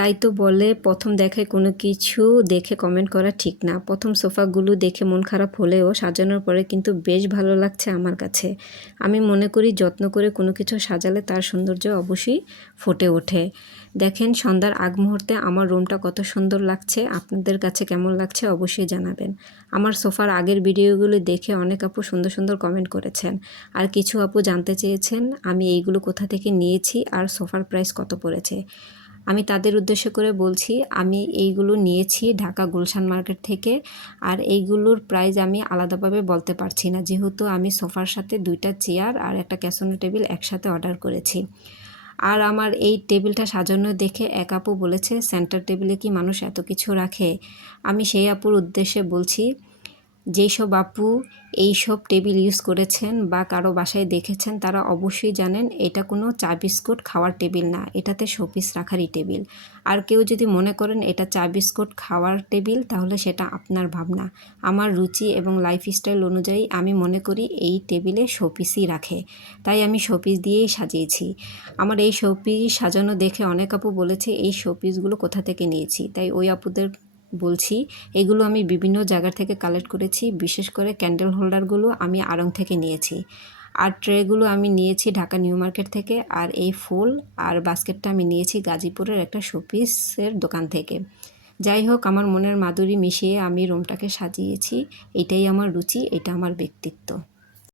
তাই তো বলে প্রথম দেখায় কোনো কিছু দেখে কমেন্ট করা ঠিক না। প্রথম সোফাগুলো দেখে মন খারাপ হলেও সাজানোর পরে কিন্তু বেশ ভালো লাগছে আমার কাছে। আমি মনে করি যত্ন করে কোনো কিছু সাজালে তার সৌন্দর্য অবশ্যই ফুটে ওঠে। দেখেন সন্ধ্যার আগ মুহূর্তে আমার রুমটা কত সুন্দর লাগছে। আপনাদের কাছে কেমন লাগছে অবশ্যই জানাবেন। আমার সোফার আগের ভিডিওগুলো দেখে অনেক আপু সুন্দর সুন্দর কমেন্ট করেছেন। আর কিছু আপু জানতে চেয়েছেন আমি এইগুলো কোথা থেকে নিয়েছি আর সোফার প্রাইস কত পড়েছে। আমি তাদের উদ্দেশ্য করে বলছি আমি এইগুলো নিয়েছি ঢাকা গুলশান মার্কেট থেকে। আর এইগুলোর প্রাইস আমি আলাদাভাবে বলতে পারছি না, যেহেতু আমি সোফার সাথে 2টা চেয়ার আর একটা ক্যাসোনো টেবিল একসাথে অর্ডার করেছি। আর আমার এই টেবিলটা সাজানো দেখে এক আপু বলেছে সেন্টার টেবিলে কি মানুষ এত কিছু রাখে। আমি সেই আপুর উদ্দেশ্যে বলছি, যেই সব আপু এইসব টেবিল ইউজ করেছেন বা কারো বাসায় দেখেছেন তারা অবশ্যই জানেন এটা কোনো চা বিস্কুট খাওয়ার টেবিল না, এটাতে শোপিস রাখারই টেবিল। আর কেউ যদি মনে করেন এটা চা বিস্কুট খাওয়ার টেবিল তাহলে সেটা আপনার ভাবনা। আমার রুচি এবং লাইফস্টাইল অনুযায়ী আমি মনে করি এই টেবিলে শোপিসই রাখে, তাই আমি শোপিস দিয়েই সাজিয়েছি। আমার এই শোপিস সাজানো দেখে অনেক আপু বলেছে এই শোপিসগুলো কোথা থেকে নিয়েছি, তাই ওই আপুদের বলছি এগুলো আমি বিভিন্ন জায়গা থেকে কালেক্ট করেছি। বিশেষ করে ক্যান্ডেল হোল্ডারগুলো আমি আড়ং থেকে নিয়েছি, আর ট্রেগুলো আমি নিয়েছি ঢাকা নিউ মার্কেট থেকে। আর এই ফুল আর বাস্কেটটা আমি নিয়েছি গাজীপুরের একটা শোপিসের দোকান থেকে। যাই হোক, আমার মনের মাধুরী মিশিয়ে আমি রুমটাকে সাজিয়েছি। এটাই আমার রুচি, এটা আমার ব্যক্তিত্ব।